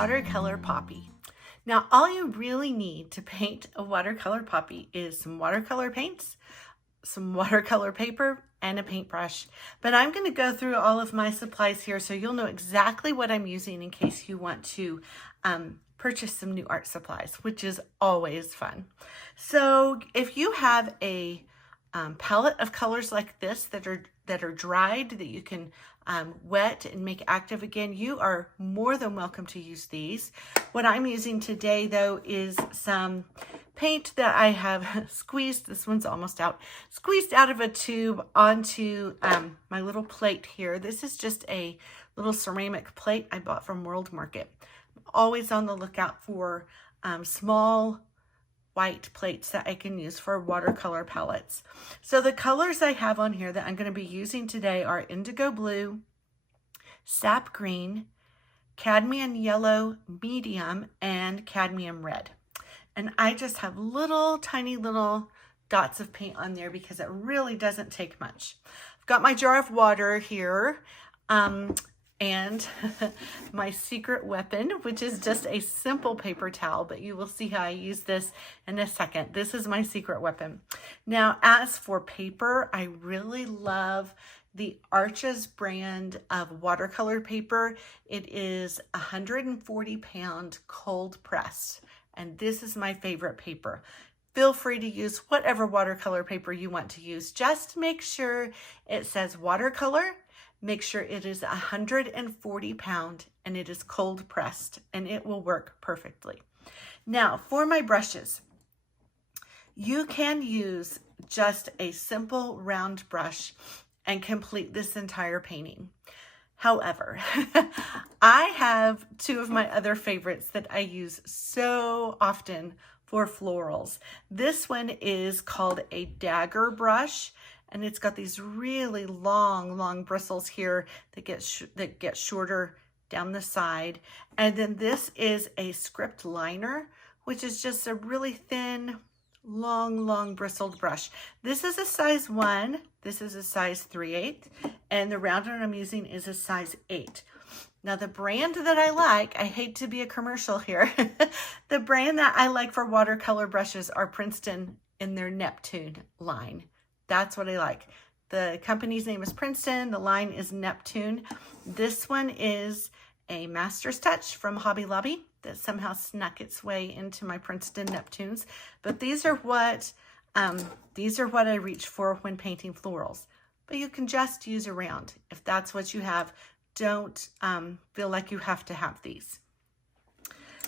watercolor poppy. Now, all you really need to paint a watercolor poppy is some watercolor paints, some watercolor paper, and a paintbrush. But I'm going to go through all of my supplies here so you'll know exactly what I'm using in case you want to purchase some new art supplies, which is always fun. So if you have a palette of colors like this that are dried, that you can wet and make active again, you are more than welcome to use these. What I'm using today though is some paint that I have squeezed, this one's almost out, squeezed out of a tube onto my little plate here. This is just a little ceramic plate I bought from World Market. I'm always on the lookout for small white plates that I can use for watercolor palettes. So the colors I have on here that I'm going to be using today are indigo blue, sap green, cadmium yellow medium, and cadmium red. And I just have tiny little dots of paint on there because it really doesn't take much. I've got my jar of water here. And my secret weapon, which is just a simple paper towel, but you will see how I use this in a second. This is my secret weapon. Now, as for paper, I really love the Arches brand of watercolor paper. It is 140-pound cold pressed, and this is my favorite paper. Feel free to use whatever watercolor paper you want to use. Just make sure it says watercolor. Make sure it is 140 pound and it is cold pressed, and it will work perfectly. Now for my brushes, you can use just a simple round brush and complete this entire painting. However, I have two of my other favorites that I use so often for florals. This one is called a dagger brush, and it's got these really long bristles here that get shorter down the side. And then this is a script liner, which is just a really thin, long bristled brush. This is a size 1, this is a size 3/8, and the round one I'm using is a size 8. Now the brand that I like, I hate to be a commercial here, the brand that I like for watercolor brushes are Princeton in their Neptune line. That's what I like. The company's name is Princeton. The line is Neptune. This one is a Master's Touch from Hobby Lobby that somehow snuck its way into my Princeton Neptunes. But these are what I reach for when painting florals. But you can just use a round if that's what you have. Don't feel like you have to have these.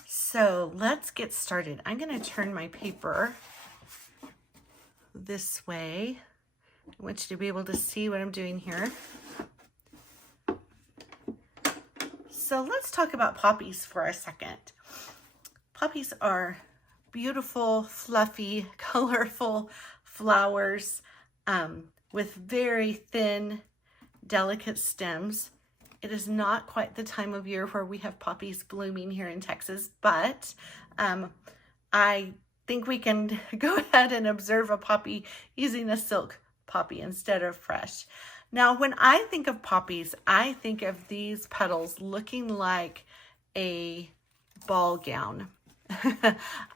So let's get started. I'm going to turn my paper this way. I want you to be able to see what I'm doing here. So let's talk about poppies for a second. Poppies are beautiful, fluffy, colorful flowers with very thin, delicate stems. It is not quite the time of year where we have poppies blooming here in Texas, but I think we can go ahead and observe a poppy using a silk poppy instead of fresh. Now, when I think of poppies, I think of these petals looking like a ball gown.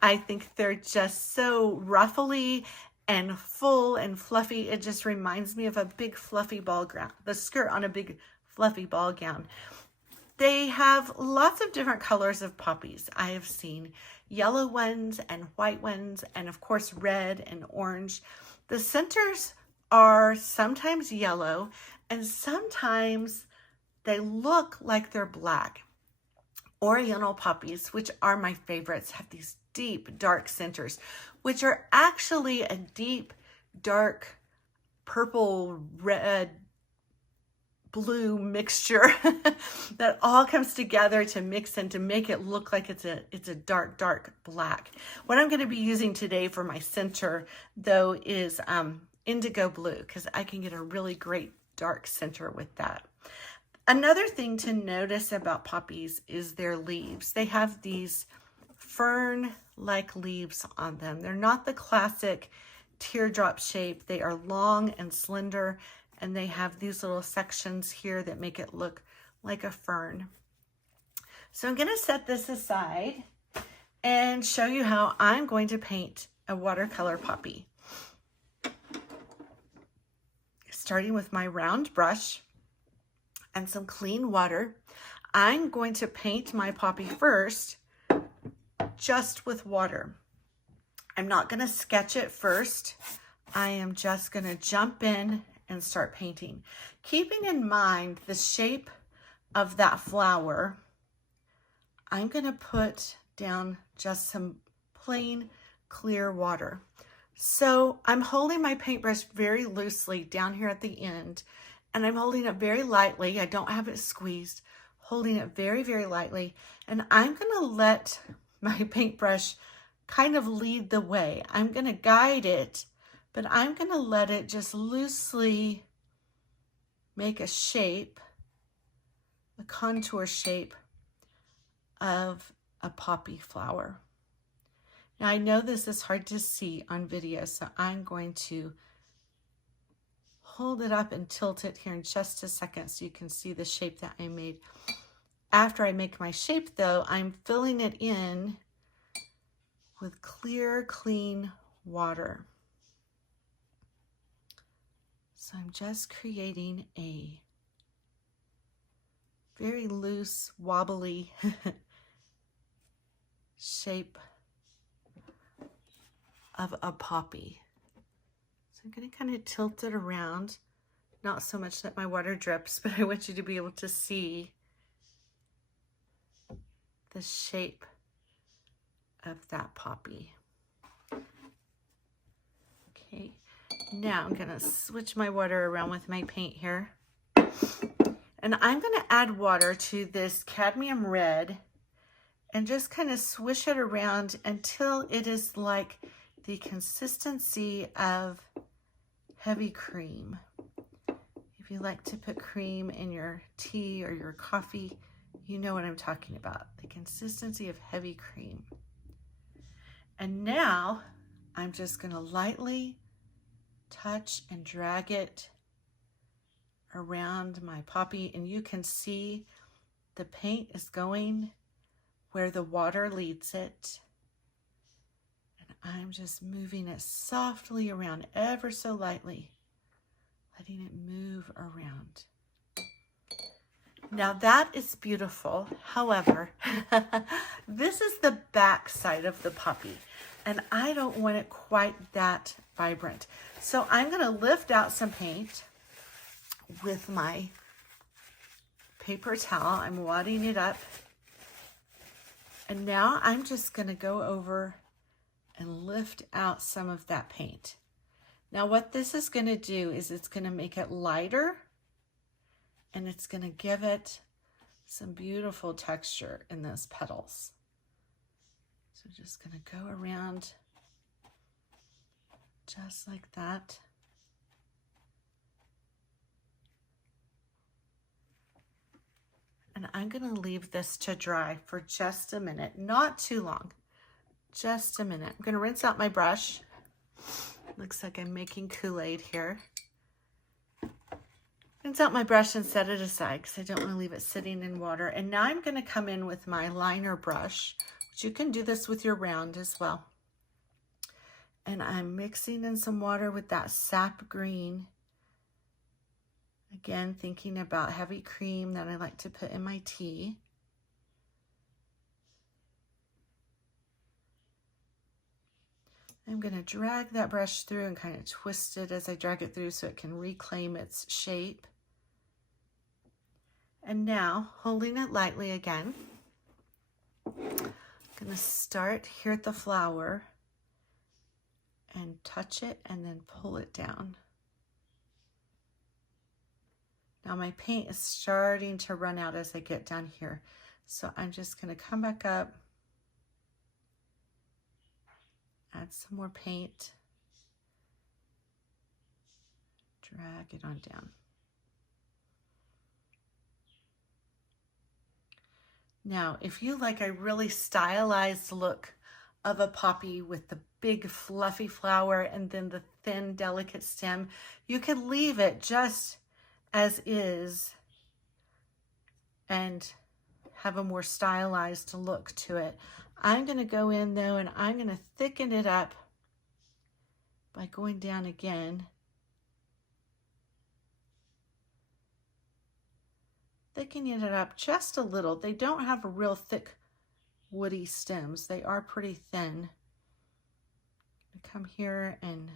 I think they're just so ruffly and full and fluffy. It just reminds me of a big fluffy ball gown, the skirt on a big fluffy ball gown. They have lots of different colors of poppies. I have seen yellow ones and white ones, and of course red and orange. The centers are sometimes yellow, and sometimes they look like they're black. Oriental poppies, which are my favorites, have these deep dark centers, which are actually a deep dark purple, red, blue mixture that all comes together to mix and to make it look like it's a dark black. What I'm going to be using today for my center though is indigo blue, because I can get a really great dark center with that. Another thing to notice about poppies is their leaves. They have these fern-like leaves on them. They're not the classic teardrop shape. They are long and slender, and they have these little sections here that make it look like a fern. So I'm going to set this aside and show you how I'm going to paint a watercolor poppy. Starting with my round brush and some clean water, I'm going to paint my poppy first just with water. I'm not going to sketch it first. I am just going to jump in and start painting. Keeping in mind the shape of that flower, I'm going to put down just some plain clear water. So I'm holding my paintbrush very loosely down here at the end, and I'm holding it very lightly. I don't have it squeezed, holding it very, very lightly. And I'm going to let my paintbrush kind of lead the way. I'm going to guide it, but I'm going to let it just loosely make a shape, a contour shape of a poppy flower. Now I know this is hard to see on video, so I'm going to hold it up and tilt it here in just a second so you can see the shape that I made. After I make my shape though, I'm filling it in with clear, clean water. So I'm just creating a very loose, wobbly shape of a poppy. So I'm going to kind of tilt it around, not so much that my water drips, but I want you to be able to see the shape of that poppy. Okay, now I'm going to switch my water around with my paint here. And I'm going to add water to this cadmium red and just kind of swish it around until it is like the consistency of heavy cream. If you like to put cream in your tea or your coffee, you know what I'm talking about, the consistency of heavy cream. And now I'm just going to lightly touch and drag it around my poppy, and you can see the paint is going where the water leads it. And I'm just moving it softly around, ever so lightly, letting it move around. Now that is beautiful. However, this is the back side of the poppy, and I don't want it quite that vibrant. So I'm going to lift out some paint with my paper towel. I'm wadding it up. And now I'm just going to go over and lift out some of that paint. Now what this is going to do is it's going to make it lighter, and it's going to give it some beautiful texture in those petals. So just going to go around just like that. And I'm going to leave this to dry for just a minute, not too long, just a minute. I'm going to rinse out my brush. Looks like I'm making Kool-Aid here. Rinse out my brush and set it aside because I don't want to leave it sitting in water. And now I'm going to come in with my liner brush, which you can do this with your round as well. And I'm mixing in some water with that sap green. Again, thinking about heavy cream that I like to put in my tea. I'm going to drag that brush through and kind of twist it as I drag it through so it can reclaim its shape. And now, holding it lightly again, I'm going to start here at the flower and touch it and then pull it down. Now my paint is starting to run out as I get down here. So I'm just going to come back up, add some more paint, drag it on down. Now, if you like a really stylized look of a poppy with the big fluffy flower and then the thin, delicate stem, you can leave it just as is and have a more stylized look to it. I'm going to go in though, and I'm going to thicken it up by going down again. Thickening it up just a little. They don't have a real thick woody stems. They are pretty thin. Come here and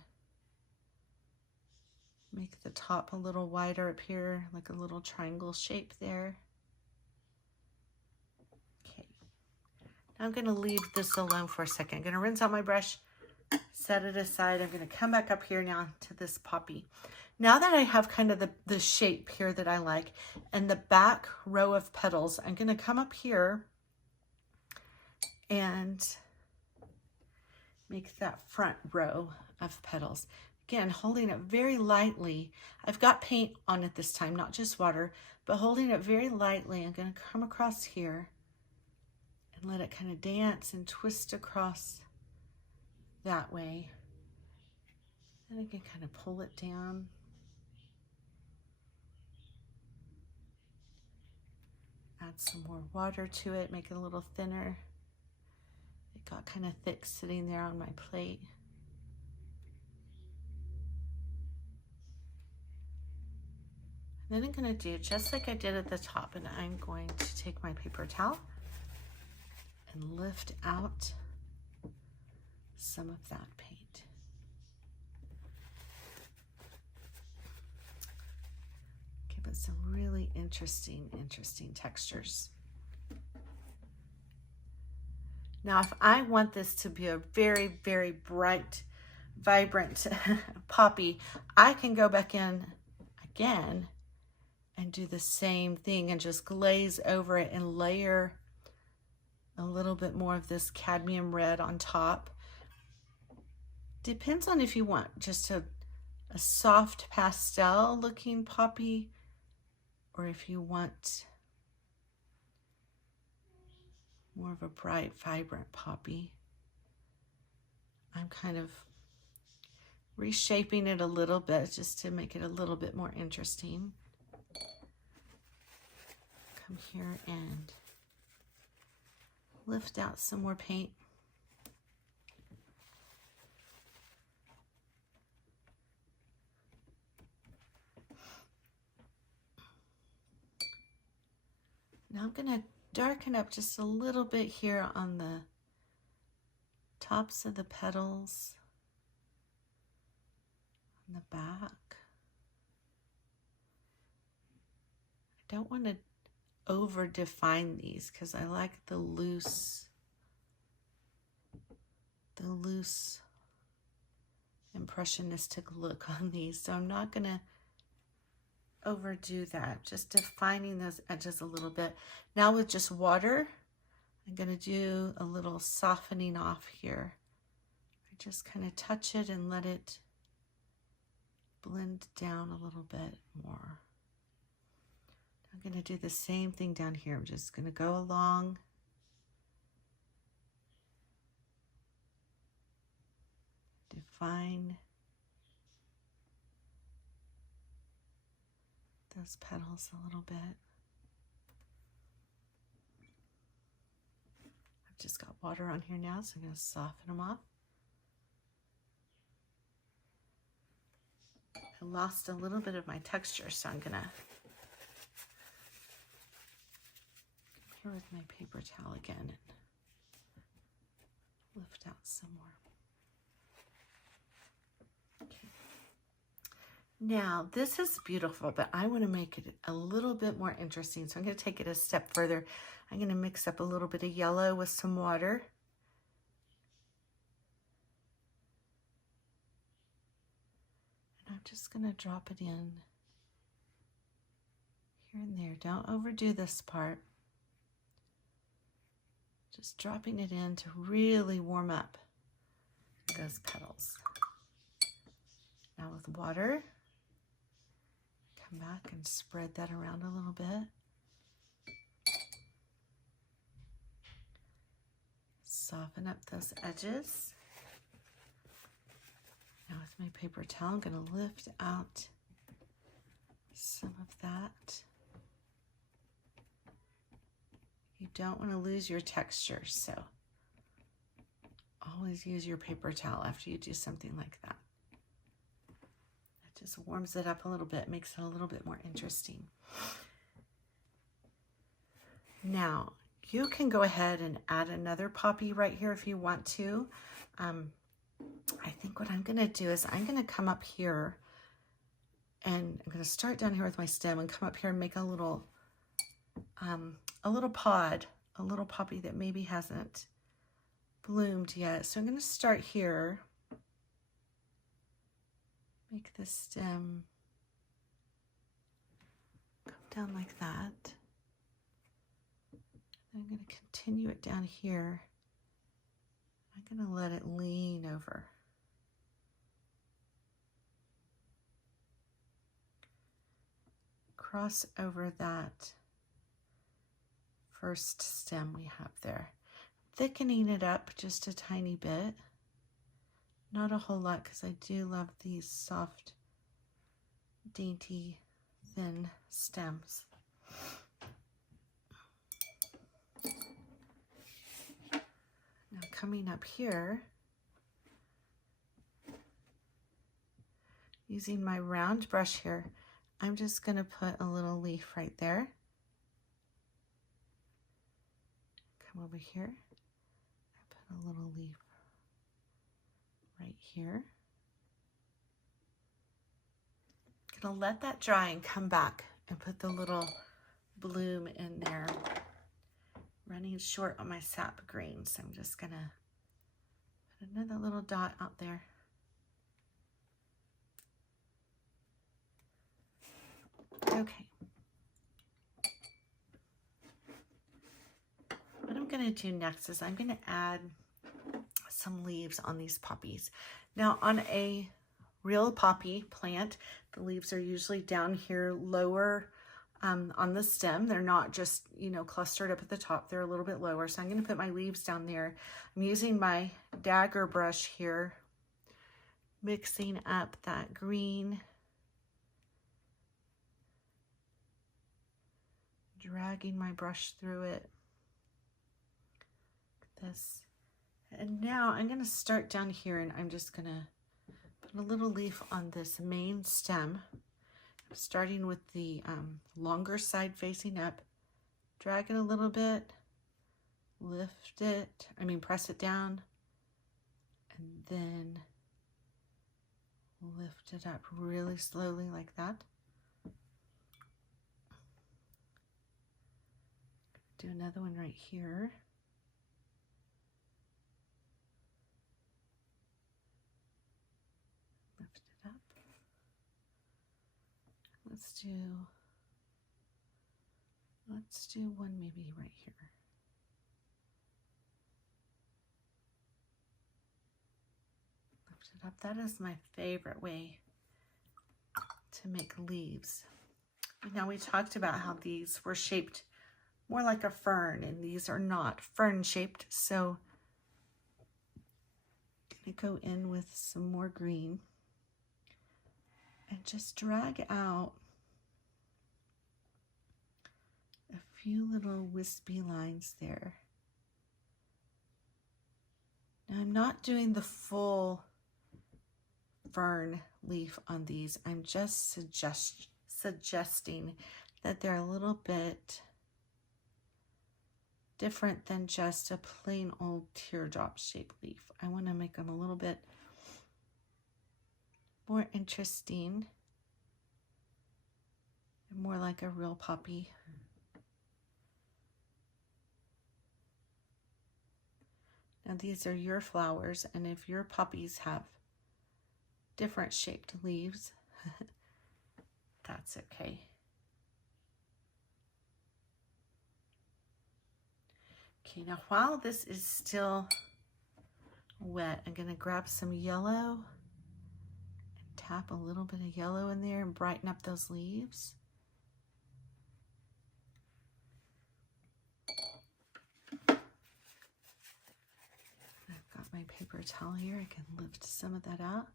make the top a little wider up here, like a little triangle shape there. Okay. Now I'm going to leave this alone for a second. I'm going to rinse out my brush, set it aside. I'm going to come back up here now to this poppy. Now that I have kind of the shape here that I like and the back row of petals, I'm going to come up here and make that front row of petals. Again, holding it very lightly. I've got paint on it this time, not just water, but holding it very lightly. I'm going to come across here and let it kind of dance and twist across that way. Then I can kind of pull it down. Add some more water to it, make it a little thinner. It got kind of thick sitting there on my plate. Then I'm going to do just like I did at the top, and I'm going to take my paper towel and lift out some of that paint. Give it some really interesting textures. Now, if I want this to be a very, very bright, vibrant poppy, I can go back in again and do the same thing and just glaze over it and layer a little bit more of this cadmium red on top. Depends on if you want just a soft pastel looking poppy, or if you want more of a bright, vibrant poppy. I'm kind of reshaping it a little bit just to make it a little bit more interesting. Come here and lift out some more paint. Now I'm going to darken up just a little bit here on the tops of the petals, on the back. I don't want to over define these because I like the loose impressionistic look on these, so I'm not going to overdo that, just defining those edges a little bit. Now with just water, I'm going to do a little softening off here. I just kind of touch it and let it blend down a little bit more. I'm going to do the same thing down here. I'm just going to go along. Define those petals a little bit. I've just got water on here now, so I'm going to soften them off. I lost a little bit of my texture, so I'm going to come here with my paper towel again and lift out some more. Now, this is beautiful, but I want to make it a little bit more interesting, so I'm going to take it a step further. I'm going to mix up a little bit of yellow with some water. And I'm just going to drop it in here and there. Don't overdo this part. Just dropping it in to really warm up those petals. Now with water, come back and spread that around a little bit. Soften up those edges. Now with my paper towel, I'm going to lift out some of that don't want to lose your texture, so always use your paper towel after you do something like that. It just warms it up a little bit, makes it a little bit more interesting. Now, you can go ahead and add another poppy right here if you want to. I think what I'm going to do is I'm going to come up here and I'm going to start down here with my stem and come up here and make a little pod, a little poppy that maybe hasn't bloomed yet. So I'm going to start here, make the stem come down like that. I'm going to continue it down here. I'm going to let it lean over. Cross over that first stem we have there. Thickening it up just a tiny bit. Not a whole lot because I do love these soft, dainty, thin stems. Now coming up here, using my round brush here, I'm just going to put a little leaf right there. Come over here, I put a little leaf right here. Gonna let that dry and come back and put the little bloom in there. Running short on my sap green, so I'm just gonna put another little dot out there. Okay. What I'm gonna do next is I'm gonna add some leaves on these poppies. Now on a real poppy plant, the leaves are usually down here lower on the stem. They're not just, you know, clustered up at the top. They're a little bit lower. So I'm going to put my leaves down there. I'm using my dagger brush here, mixing up that green, dragging my brush through it. Like this. And now I'm going to start down here and I'm just going to put a little leaf on this main stem. Starting with the longer side facing up, drag it a little bit, lift it, press it down, and then lift it up really slowly like that. Do another one right here. Lift it up. Let's do one maybe right here. Lift it up. That is my favorite way to make leaves. Now we talked about how these were shaped more like a fern, and these are not fern shaped. So I'm gonna go in with some more green and just drag out a few little wispy lines there. Now I'm not doing the full fern leaf on these. I'm just suggesting that they're a little bit different than just a plain old teardrop shaped leaf. I want to make them a little bit more interesting and more like a real poppy. Now these are your flowers, and if your poppies have different shaped leaves, that's okay. Okay, now while this is still wet, I'm gonna grab some yellow and tap a little bit of yellow in there and brighten up those leaves. I've got my paper towel here. I can lift some of that out.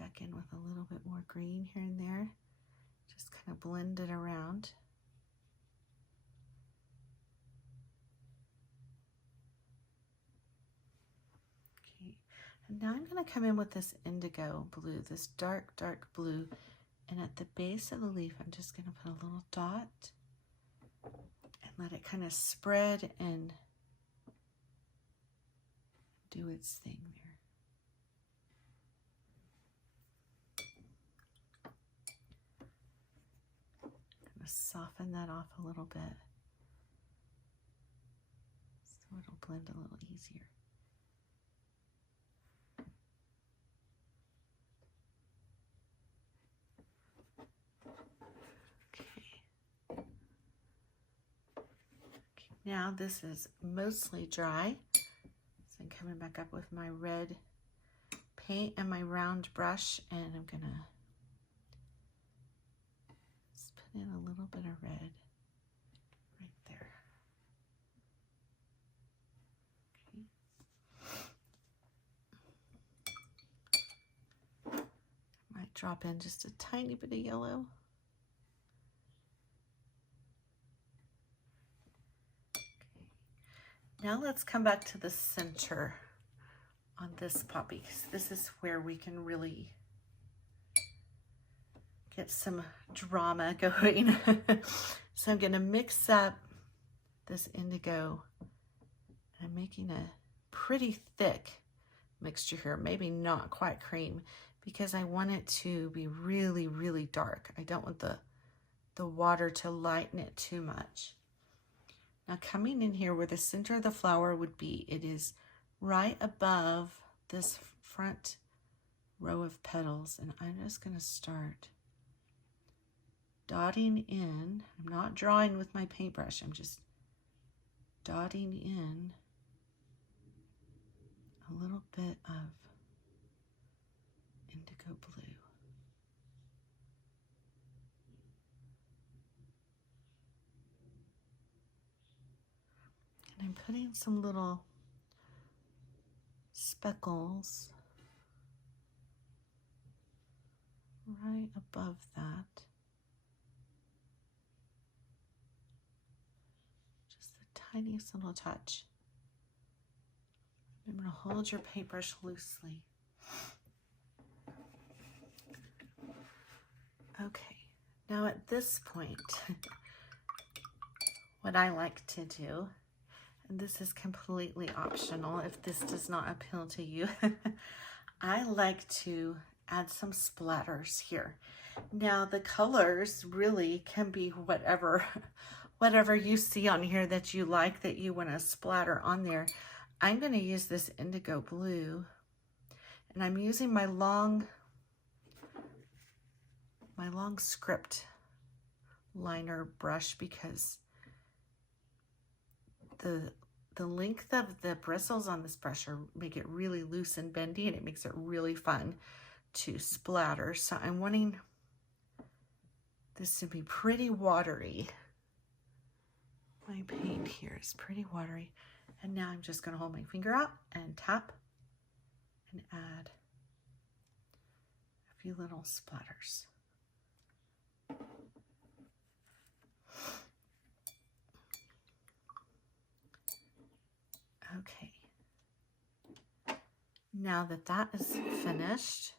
back in with a little bit more green here and there. Just kind of blend it around. Okay, and now I'm going to come in with this indigo blue, this dark, dark blue. And at the base of the leaf, I'm just going to put a little dot and let it kind of spread and do its thing there. Kind of soften that off a little bit so it'll blend a little easier. Now this is mostly dry, so I'm coming back up with my red paint and my round brush, and I'm gonna just put in a little bit of red right there. Okay. Might drop in just a tiny bit of yellow. Now let's come back to the center on this poppy. This is where we can really get some drama going. So I'm going to mix up this indigo. I'm making a pretty thick mixture here, maybe not quite cream, because I want it to be really, really dark. I don't want the water to lighten it too much. Now coming in here where the center of the flower would be, it is right above this front row of petals, and I'm just going to start dotting in. I'm not drawing with my paintbrush, I'm just dotting in a little bit of indigo blue. I'm putting some little speckles right above that. Just the tiniest little touch. Remember to hold your paintbrush loosely. Okay, now at this point, what I like to do, and this is completely optional if this does not appeal to you, I like to add some splatters here. Now the colors really can be whatever you see on here that you like, that you want to splatter on there. I'm going to use this indigo blue, and I'm using my long script liner brush because the length of the bristles on this brush make it really loose and bendy, and it makes it really fun to splatter. So I'm wanting this to be pretty watery. My paint here is pretty watery. And now I'm just going to hold my finger out and tap and add a few little splatters. Okay, now that that is finished,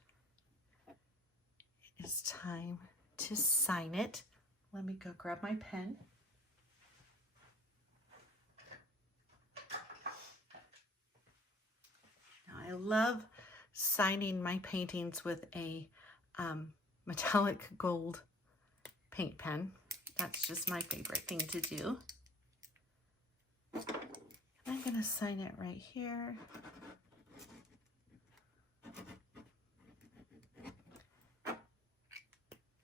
it is time to sign it. Let me go grab my pen. Now, I love signing my paintings with a metallic gold paint pen. That's just my favorite thing to do. I'm going to sign it right here.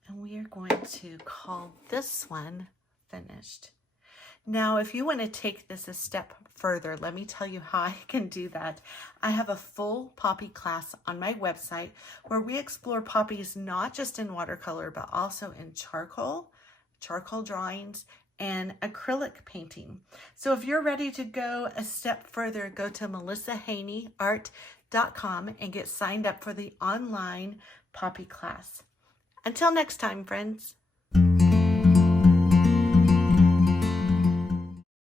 And we are going to call this one finished. Now, if you want to take this a step further, let me tell you how I can do that. I have a full poppy class on my website where we explore poppies not just in watercolor, but also in charcoal drawings, and acrylic painting. So if you're ready to go a step further, go to melissahaneyart.com www.thunderstorm-chasing.com and get signed up for the online poppy class. Until next time, friends.